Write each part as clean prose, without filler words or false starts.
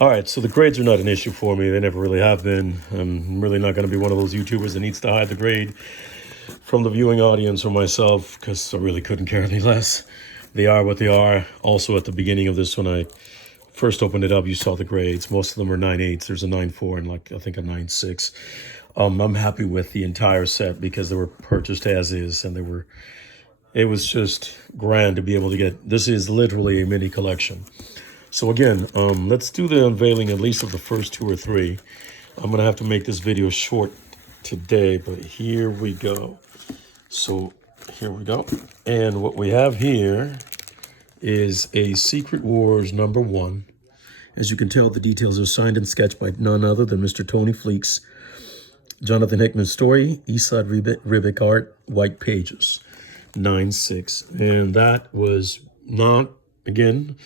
All right, so the grades are not an issue for me. They never really have been. I'm really not going to be one of those YouTubers that needs to hide the grade from the viewing audience or myself, because I really couldn't care any less. They are what they are. Also, at the beginning of this, when I first opened it up, you saw the grades. Most of them are 9.8s. There's a 9.4 and I think a 9.6. I'm happy with the entire set because they were purchased as is, and it was just grand to be able to get. This is literally a mini collection. So again, let's do the unveiling at least of the first 2 or 3. I'm gonna have to make this video short today, but here we go. So here we go. And what we have here is a Secret Wars #1. As you can tell, the details are signed and sketched by none other than Mr. Tony FLECCS. Jonathan Hickman's story, Eastside Ribic art, white pages, 9.6. And that was not, again,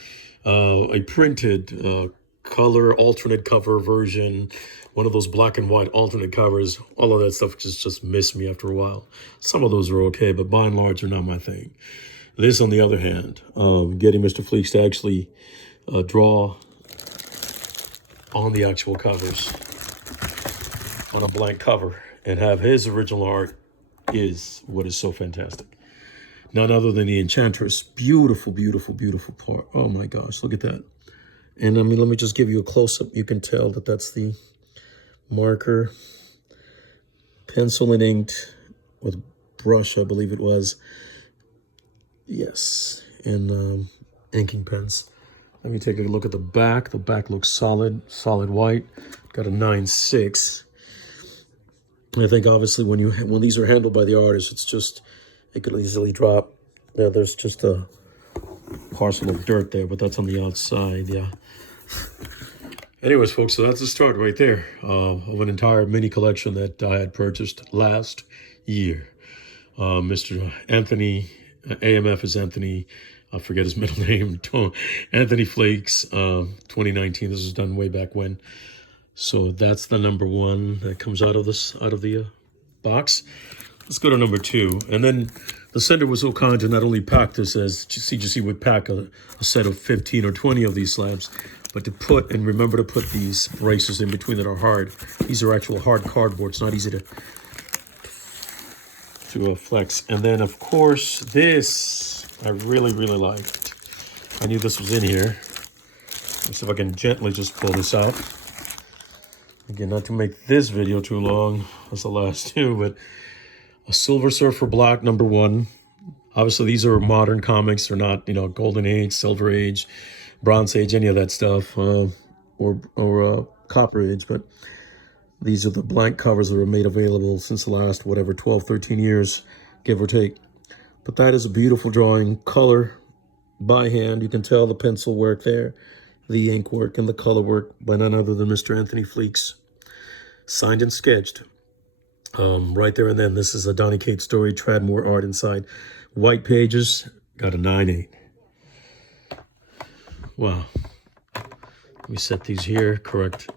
a printed color alternate cover version, one of those black and white alternate covers. All of that stuff just missed me after a while. Some of those are okay, but by and large are not my thing. This, on the other hand, getting Mr. FLECCS to actually draw on the actual covers, on a blank cover, and have his original art is what is so fantastic. None other than the Enchantress. Beautiful, beautiful, beautiful part. Oh my gosh, look at that. And I mean, let me just give you a close-up. You can tell that that's the marker, pencil and inked with brush, I believe it was. Yes, and inking pens. Let me take a look at the back. The back looks solid white. Got a 9.6. I think obviously when these are handled by the artist, it's just, it could easily drop. Yeah, there's just a parcel of dirt there, but that's on the outside, yeah. Anyways, folks, so that's the start right there of an entire mini collection that I had purchased last year. Mr. Anthony, AMF is Anthony, I forget his middle name, Anthony FLECCS, 2019. This was done way back when. So that's the #1 that comes out of the box. Let's go to #2. And then the sender was so kind to not only pack this, as CGC would pack a set of 15 or 20 of these slabs, but to put, and remember to put these braces in between that are hard. These are actual hard cardboard. It's not easy to flex. And then, of course, this I really, really liked. I knew this was in here. Let's see if I can gently just pull this out. Again, not to make this video too long, as the last 2, but a Silver Surfer Black #1. Obviously, these are modern comics. They're not, Golden Age, Silver Age, Bronze Age, any of that stuff, or Copper Age. But these are the blank covers that were made available since the last, 12, 13 years, give or take. But that is a beautiful drawing, color by hand. You can tell the pencil work there, the ink work, and the color work by none other than Mr. Anthony FLECCS. Signed and sketched. Right there and then. This is a Donny Cates story, Tradmore art inside. White pages, got a 9.8. Wow. Let me set these here, correct.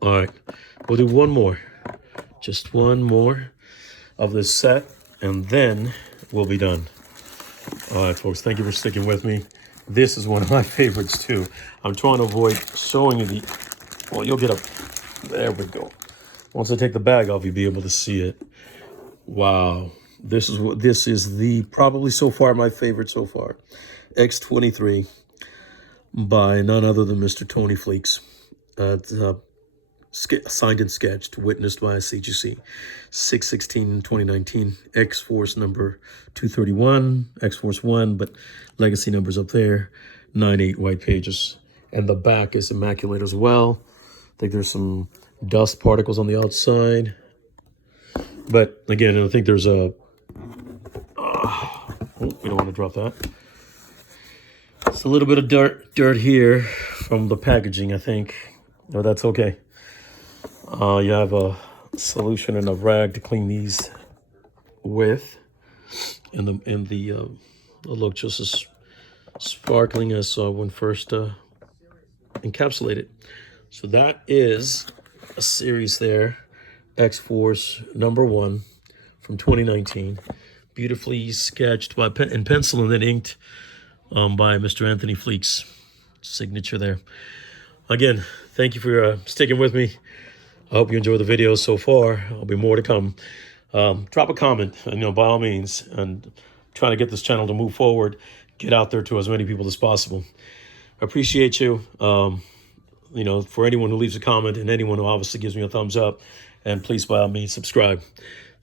All right, we'll do one more. Just one more of this set, and then we'll be done. All right, folks, thank you for sticking with me. This is one of my favorites, too. I'm trying to avoid showing you well, you'll get there we go. Once I take the bag off, you'll be able to see it. Wow. This is probably so far my favorite so far. X23 by none other than Mr. Tony FLECCS. Signed and sketched, witnessed by CGC. 6/16/2019. X-Force number 231, X-Force 1, but legacy numbers up there. 9.8 white pages. And the back is immaculate as well. I think there's some dust particles on the outside. But again, I think there's a... we don't want to drop that. It's a little bit of dirt here from the packaging, I think. No, that's okay. You have a solution and a rag to clean these with, and the look just as sparkling as when first encapsulated. So that is a series there, X-Force #1 from 2019, beautifully sketched by in pencil and then inked by Mr. Anthony FLECCS. Signature there. Again, thank you for sticking with me. I hope you enjoyed the video so far. There'll be more to come. Drop a comment, and by all means, and trying to get this channel to move forward, get out there to as many people as possible. I appreciate you. For anyone who leaves a comment and anyone who obviously gives me a thumbs up, and please by all means subscribe.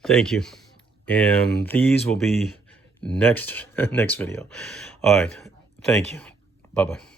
Thank you. And these will be next video. All right. Thank you. Bye-bye.